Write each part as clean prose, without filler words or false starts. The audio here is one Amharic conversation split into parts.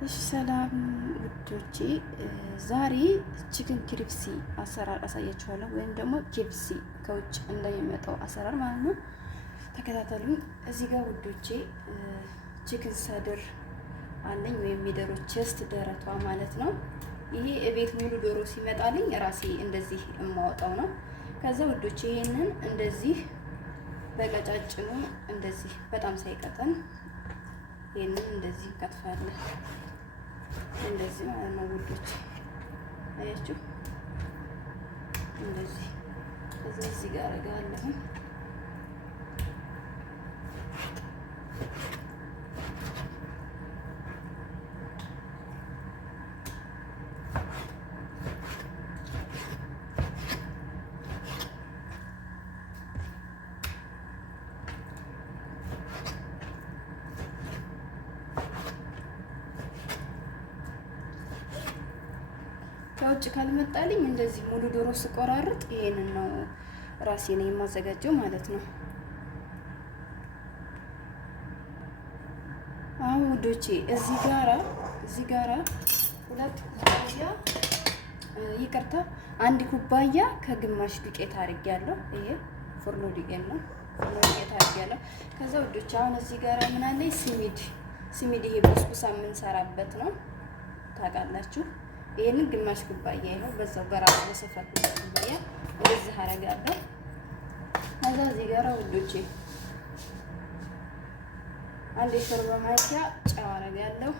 እሺ ሰላም ውዶቼ፣ ዛሬ ቺክን ክሪፕሲ አሰራር አሳያችኋለሁ። ወይም ደግሞ ኬፍሲ ከውጭ እንደሚመጣው አሰራር ማለት ነው። ተከታተሉኝ። እዚህ ጋር ውዶቼ ቺክን ሰድር አለኝ፣ ወይም የዶሮ ቼስት ደረቷ ማለት ነው። ይሄ እቤት ሙሉ ዶሮ ሲመጣልኝ ራሴ እንደዚህ የማወጣው ነው። ከዛ ውዶቼ ይሄንን እንደዚህ በቀጫጭኑ እንደዚህ በጣም ሳይቀጠን ይሄንን እንደዚህ እንከትፋለን። እንደዚህ ማለት ነው ውዶች፣ አያችሁ እንደዚህ። እዚህ ጋር አደርጋለሁ። ከውጭ ካልመጣልኝ እንደዚህ ሙሉ ዶሮ ስቆራርጥ ይሄንን ነው ራሴ ነው የማዘጋጀው ማለት ነው። አሁን ውዶቼ እዚህ ጋራ ሁለት ኩባያ አንድ ኩባያ ከግማሽ ዱቄት አድርጌያለሁ። ይሄ ፎርኖ ዱቄት ነው። ፎርኖ ዱቄት አድርጌያለሁ። ከዛ ውዶቼ አሁን እዚህ ጋራ ምን አለኝ? ስሚድ ይሄ በስኩሳ የምንሰራበት ነው ታውቃላችሁ። ይሄንን ግማሽ ኩባያ ይሄው በዛው በራሱ በሰፈርኩት ኩባያ እንደዚህ አረጋለሁ። ከዛ እዚህ ጋር ውዶቼ አንድ የሾርባ ማንኪያ ጨው አረጋለሁ።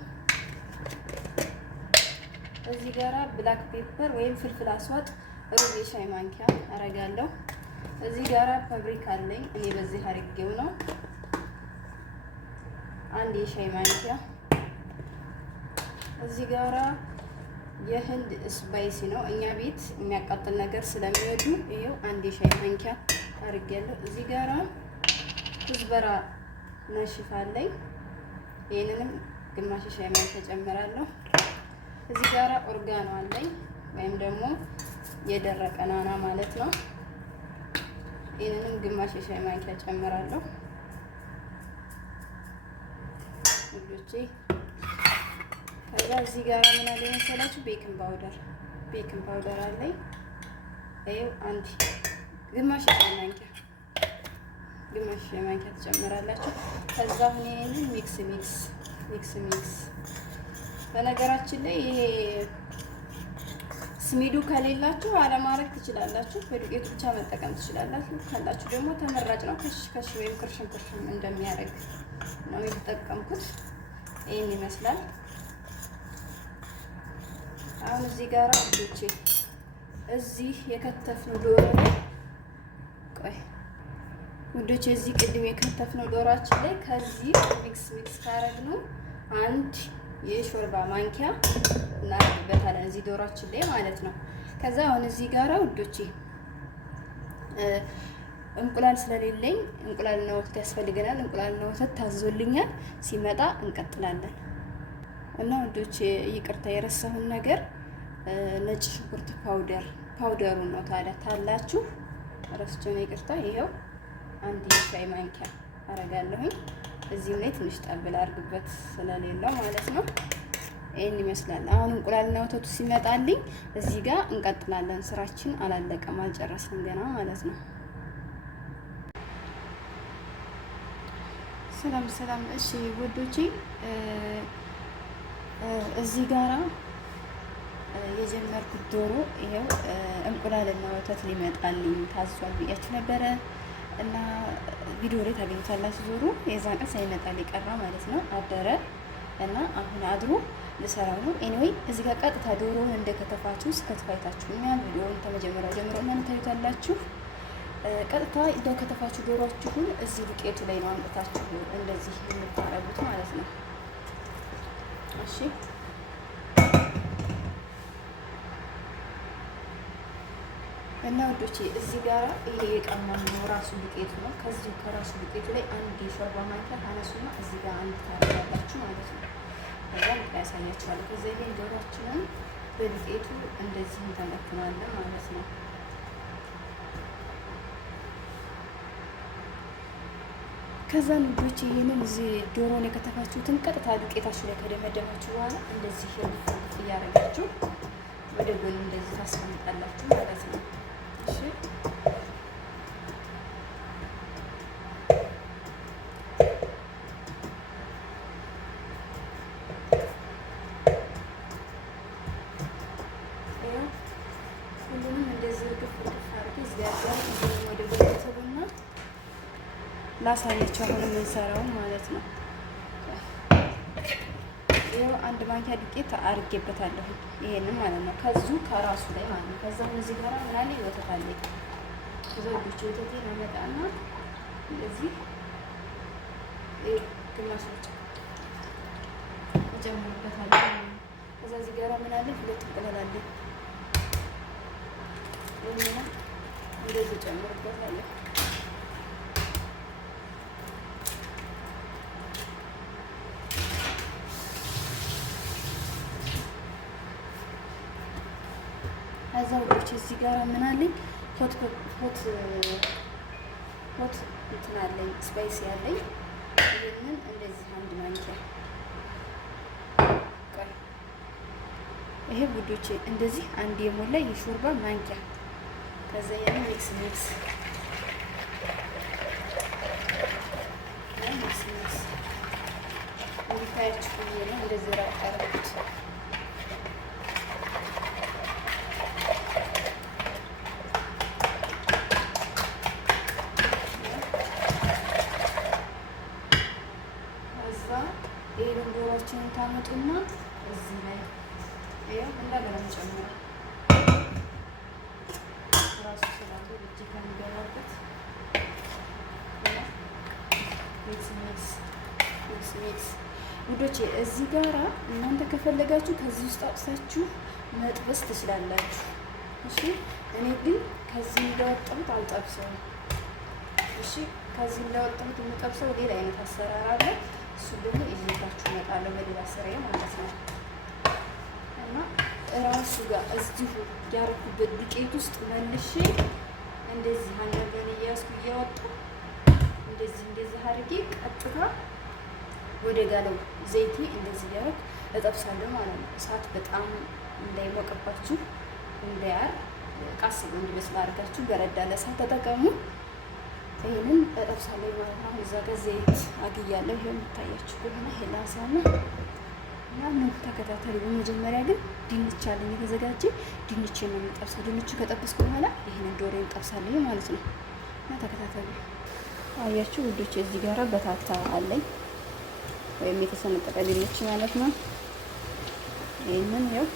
እዚህ ጋር ብላክ ፔፐር ወይም ፍልፍል አስዋጥ ሩብ የሻይ ማንኪያ አረጋለሁ። እዚህ ጋር ፋብሪካ አለኝ እኔ በዚህ አርጌው ነው አንድ የሻይ ማንኪያ። እዚህ ጋር የህንድ ስፓይሲ ነው። እኛ ቤት የሚያቃጥል ነገር ስለሚወዱ ይሄው አንድ የሻይ ማንኪያ አድርጌያለሁ። እዚህ ጋራ ኩዝበራ ነሽፍ አለኝ። ይሄንንም ግማሽ የሻይ ማንኪያ ጨምራለሁ። እዚህ ጋራ ኦርጋኖ አለኝ ወይም ደግሞ የደረቀ ናና ማለት ነው። ይሄንንም ግማሽ የሻይ ማንኪያ ጨምራለሁ ውዶቼ። ከዛ እዚህ ጋር ምን አለ መሰላችሁ? ቤኪንግ ፓውደር አለኝ። ይኸው አንድ ግማሽ የሻይ ማንኪያ ትጨምራላችሁ። ከዛ አሁን ይሄንን ሚክስ በነገራችን ላይ ይሄ ስሚዱ ከሌላችሁ አለማድረግ ትችላላችሁ። በዱቄቱ ብቻ መጠቀም ትችላላችሁ። ካላችሁ ደግሞ ተመራጭ ነው። ከሽ ወይም ክርሽም እንደሚያደርግ ነው የተጠቀምኩት። ይሄን ይመስላል። አሁን እዚህ ጋር ውዶቼ እዚህ የከተፍነው ዶሮ ላይ ውዶቼ እዚህ ቅድም የከተፍነው ዶሮአችን ላይ ከዚህ ሚክስ ካረግነው አንድ የሾርባ ማንኪያ እናደርግበታለን እዚህ ዶሮአችን ላይ ማለት ነው። ከዛ አሁን እዚህ ጋር ውዶቼ እንቁላል ስለሌለኝ እንቁላልና ወተት ያስፈልገናል። እንቁላልና ወተት ታዞልኛል። ሲመጣ እንቀጥላለን። እና ወንዶች ይቅርታ የረሳሁን ነገር ነጭ ሽንኩርት ፓውደሩን ነው። ታዲያ ታላችሁ ረስቼ ነው ይቅርታ። ይሄው አንድ የሻይ ማንኪያ አረጋለሁኝ። እዚህም ላይ ትንሽ ጠብል አድርግበት ስለሌለው ማለት ነው። ይሄን ይመስላል። አሁን እንቁላልና ወተቱ ሲመጣልኝ እዚህ ጋር እንቀጥላለን። ስራችን አላለቀም፣ አልጨረስንም ገና ማለት ነው። ሰላም። እሺ ውዶቼ እዚህ ጋራ የጀመርኩት ዶሮ ይሄው እንቁላልና ወተት ሊመጣልኝ ታዟል ብያችሁ ነበረ እና ቪዲዮ ላይ ታገኙታላችሁ። ዞሩ የዛን ቀን ሳይመጣል የቀራ ማለት ነው አደረ እና አሁን አድሮ ልሰራው ነው። ኤኒዌይ እዚህ ጋር ቀጥታ ዶሮውን እንደከተፋችሁ እስከተፋይታችሁኛል። ቪዲዮውን ተመጀመሪያው ጀምሮ እናንተ ታዩታላችሁ። ቀጥታ እንደከተፋችሁ ዶሮአችሁን እዚህ ዱቄቱ ላይ ነው አንጥታችሁ እንደዚህ የምታረጉት ማለት ነው። እሺ እና ወዶቼ እዚህ ጋር ይሄ የቀመመው ራሱ ዱቄቱ ነው። ከዚህ ከራሱ ዱቄቱ ላይ አንድ የሾርባ ማንኪያ ታነሱና እዚህ ጋር አንድ ታረጋላችሁ ማለት ነው። ከዛ ያሳያችኋለሁ። ከዚህ ላይ ዶሮአችንን በዱቄቱ እንደዚህ እንተለክናለን ማለት ነው። ከዛ ልጆች ይሄንን እዚህ ዶሮን የከተፋችሁትን ቀጥታ ዱቄታችሁ ላይ ከደመደማችሁ በኋላ እንደዚህ ፍርፍር እያደረጋችሁ ወደ ጎን እንደዚህ ታስቀምጣላችሁ ማለት ነው። እሺ ሁሉንም እንደዚህ እርግፍ አድርጌ እዚህ ጋር ወደ ጎን ተቡና ላሳያችሁ አሁን የምንሰራውን ማለት ነው። ይኸው አንድ ማንኪያ ዱቄት አድርጌበታለሁ ይሄንን ማለት ነው። ከዚሁ ከራሱ ላይ ማለት ነው። ከዛም እዚህ ጋር ምናለ ወተት አለኝ። ከዛ ልጆች ወተቴን አመጣና እንደዚህ ግማሽ ብቻ እጨምርበታለሁ። ከዛ እዚህ ጋር ምናለ ሁለት እንቁላል አለኝ። እንደዚህ እጨምርበታለሁ። ከዛ ወዲህ እዚህ ጋር ምን አለኝ ሆት እንትን አለኝ ስፓይሲ አለኝ። ይሄንን እንደዚህ አንድ ማንኪያ ይሄ ውዶቼ እንደዚህ አንድ የሞላ የሾርባ ማንኪያ። ከዛ ያንን ሚክስ እንዲታያችሁ ብዬ ነው እንደዚህ ራቀረኩት። ይሄን ዶሮዎችን ታመጡና እዚህ ላይ ይሄው እንደገና ጨምረው ራሱ ስላሉ እጅ ከሚገባበት ሚክስ ውዶቼ እዚህ ጋራ እናንተ ከፈለጋችሁ ከዚህ ውስጥ አውጥታችሁ መጥበስ ትችላላችሁ። እሺ እኔ ግን ከዚህ እንዳወጣሁት አልጠብሰውም። እሺ ከዚህ እንዳወጣሁት የምጠብሰው ሌላ አይነት አሰራር አለ። እሱ ደግሞ ይዤላችሁ እመጣለሁ በሌላ ስራዬ ማለት ነው። እና እራሱ ጋር እዚሁ ያረኩበት ዱቄት ውስጥ መልሼ እንደዚህ አንገበን እያስኩ እያወጡ እንደዚህ አድርጌ ቀጥታ ወደ ጋለው ዘይቴ እንደዚህ እያደረኩ እጠብሳለሁ ማለት ነው። እሳት በጣም እንዳይሞቅባችሁ እንዳያር ቃስ ብሎ እንዲበስል አድርጋችሁ በረድ ያለ እሳት ተጠቀሙ። ይሄንን እጠብሳለሁ ማለት ነው። እዛ ጋር ዘይት አግያለሁ። ይሄው የምታያችሁ ከሆነ ሄላሳና ማንም ተከታተሉ። በመጀመሪያ ግን ድንች አለኝ የተዘጋጀ ድንች ነው የምጠብሰው። ድንቹ ከጠበስኩ በኋላ ይሄንን ዶሮን እጠብሳለሁ ማለት ነው። እና ተከታተሉ። አያችሁ ውዶች እዚህ ጋር በታታ አለኝ ወይም የተሰነጠቀ ድንች ማለት ነው። ይሄንን ያው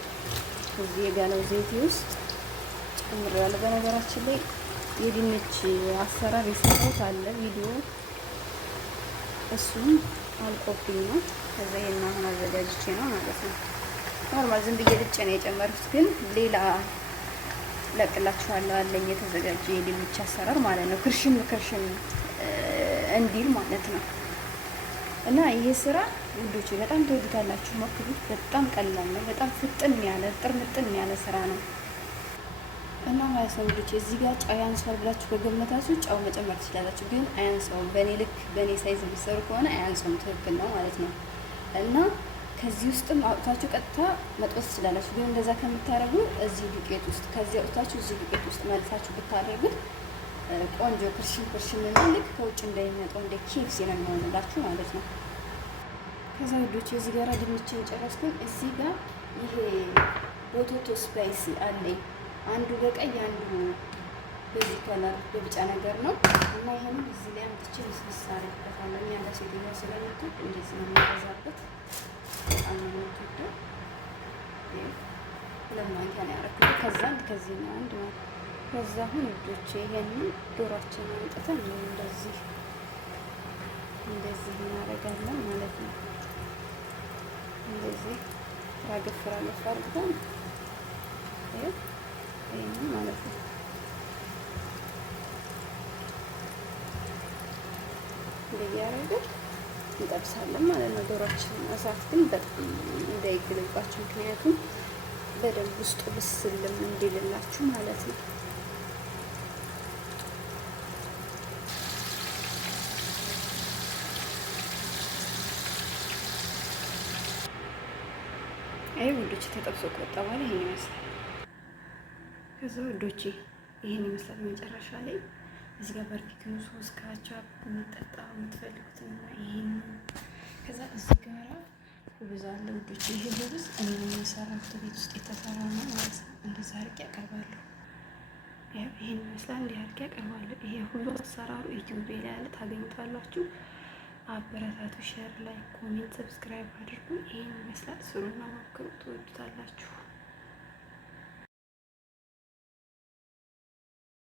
እዚህ የጋለው ዘይት ውስጥ ጨምሬያለሁ። በነገራችን ላይ የድንች አሰራር የሰራሁት አለ ቪዲዮ፣ እሱም አልቆብኝ ነው። ከዛ ይሄን አሁን አዘጋጅቼ ነው ማለት ነው። ኖርማል ዝም ብዬ ልጬ ነው የጨመርኩት፣ ግን ሌላ ለቅላችኋለሁ አለኝ የተዘጋጀ የድንች አሰራር ማለት ነው። ክርሽም እንዲል ማለት ነው። እና ይሄ ስራ ውዶቼ በጣም ተወዱታላችሁ፣ ሞክሩት። በጣም ቀላል ነው። በጣም ፍጥን ያለ ጥርምጥን ያለ ስራ ነው። እና ማለት ነው ልጅ እዚህ ጋር ጨው ያንሳል ብላችሁ ከገመታችሁ ጨው መጨመር ትችላላችሁ፣ ግን አያንሰውም። በእኔ ልክ በእኔ ሳይዝ የሚሰሩ ከሆነ አያንሰውም፣ ትክክል ነው ማለት ነው። እና ከዚህ ውስጥም አውጥታችሁ ቀጥታ መጥበስ ትችላላችሁ፣ ግን እንደዛ ከምታደርጉ እዚህ ዱቄት ውስጥ ከዚህ አውጥታችሁ እዚህ ዱቄት ውስጥ መልሳችሁ ብታደርጉት ቆንጆ ክርሽም እና ልክ ከውጭ እንደሚመጣው እንደ ኬክስ ነው የሚሆንላችሁ ማለት ነው። ከዛ ውዶች እዚህ ጋር ድንችን ጨረስኩኝ። እዚህ ጋር ይሄ ቦቶቶ ስፓይሲ አለኝ። አንዱ በቀይ አንዱ በዚህ ከለር በቢጫ ነገር ነው። እና ይሄንን እዚህ ላይ አምጥቼ ልስልስ አደርግበታለሁ። እኛ ለሴትዮዋ ስለምትወድ እንደዚህ ነው የሚበዛበት። በጣም ነው የምትወደው። ሁለት ማንኪያ ነው ያደረኩት። ከዛ ከዚህ ነው አንድ ነው። ከዛ አሁን ውዶቼ ይሄንን ዶሯችን አምጥተን እንደዚህ እናደርጋለን ማለት ነው። እንደዚህ ራገፍ አድርገን ይሄንን ማለት ነው። እንደያደረግን እንጠብሳለን ማለት ነው። ዶሯችን እሳት ግን በጣም እንዳይግልባችሁ፣ ምክንያቱም በደንብ ውስጡ ብስልም እንዲልላችሁ ማለት ነው። አይ ወዶች ተጠብሶ ከወጣ በኋላ ይሄን ይመስላል። ከዛ ወዶች ይሄን ይመስላል። መጨረሻ ላይ እዚህ ጋር ባርቢኪው ሶስ ካቻፕ የሚጠጣ የምትፈልጉትና ይሄን ከዛ እዚህ ጋራ ሁብዝ አለ ውዶች። ይሄ ሁብዝ እኔ የሰራሁት ቤት ውስጥ የተሰራ ነው ማለት ነው። እንደዛ አድርጌ አቀርባለሁ። ይሄን ይመስላል። እንዲህ አድርጌ አቀርባለሁ። ይሄ ሁሉ አሰራሩ ዩቲዩብ ላይ ያለ ታገኙታላችሁ። አበረታቱ፣ ሼር፣ ላይክ፣ ኮሜንት፣ ሰብስክራይብ አድርጉ። ይሄን ይመስላል። ስሩና ሞክሩ፣ ትወዱታላችሁ።